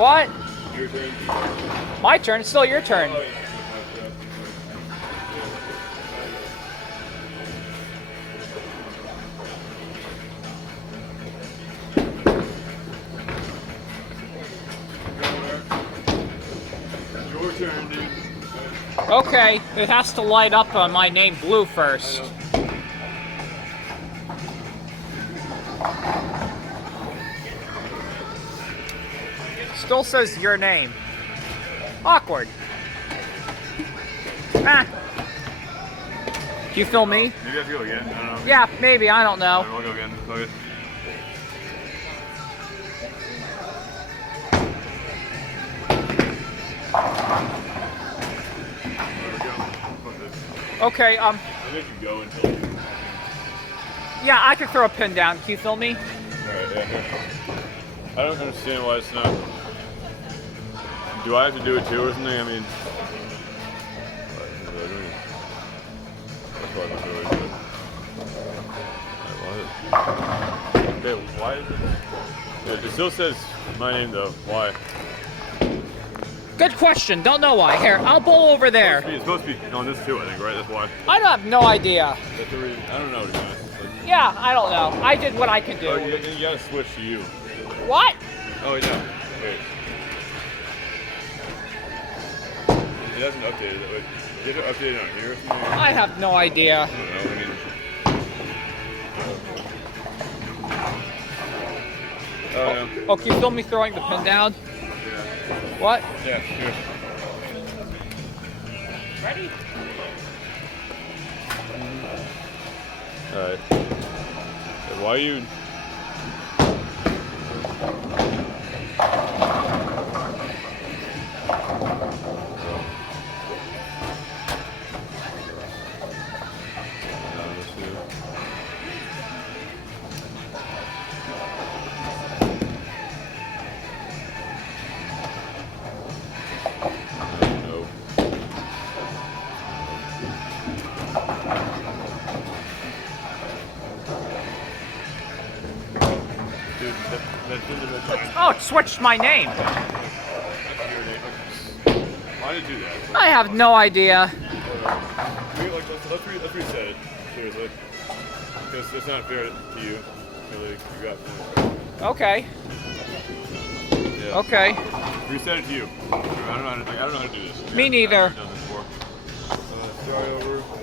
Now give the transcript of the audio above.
What? Your turn. My turn? It's still your turn. Oh, yeah. Your turn, dude. Okay, it has to light up on my name blue first. Still says your name. Awkward. Ah. Do you feel me? Maybe I have to go again. I don't know. Yeah, maybe. I don't know. I'll go again. Fuck it. There we go. Fuck this. Okay, I'll make you go until you. yeah, I can throw a pin down. Can you feel me? Alright, yeah. I don't understand why it's not. Do I have to do it too or something? I mean. That's why I'm not doing it. Okay, why is it? It still says my name though. Why? Good question. Don't know why. Here, I'll bowl over there. It's supposed to be on this too, I think, right? That's why. I have no idea. That's the reason. I don't know, to be honest. Yeah, I don't know. I did what I could do. Oh, you gotta switch to you. What? Oh, yeah. Wait. It hasn't updated it. Wait, you have to update it on here or something? I have no idea. I don't know. I mean. Oh, no. Oh, can you feel me throwing the pin down? Yeah. What? Yeah, here. Ready? Alright. Why are you. Dude, that's into the time. Oh, it switched my name. Why did it do that? I have no idea. Let's reset it. Seriously. Because it's not fair to you. Really, you got points. Okay. Yeah. Okay. Reset it to you. I don't know how to do this. Me neither. I've never done this before. Start over.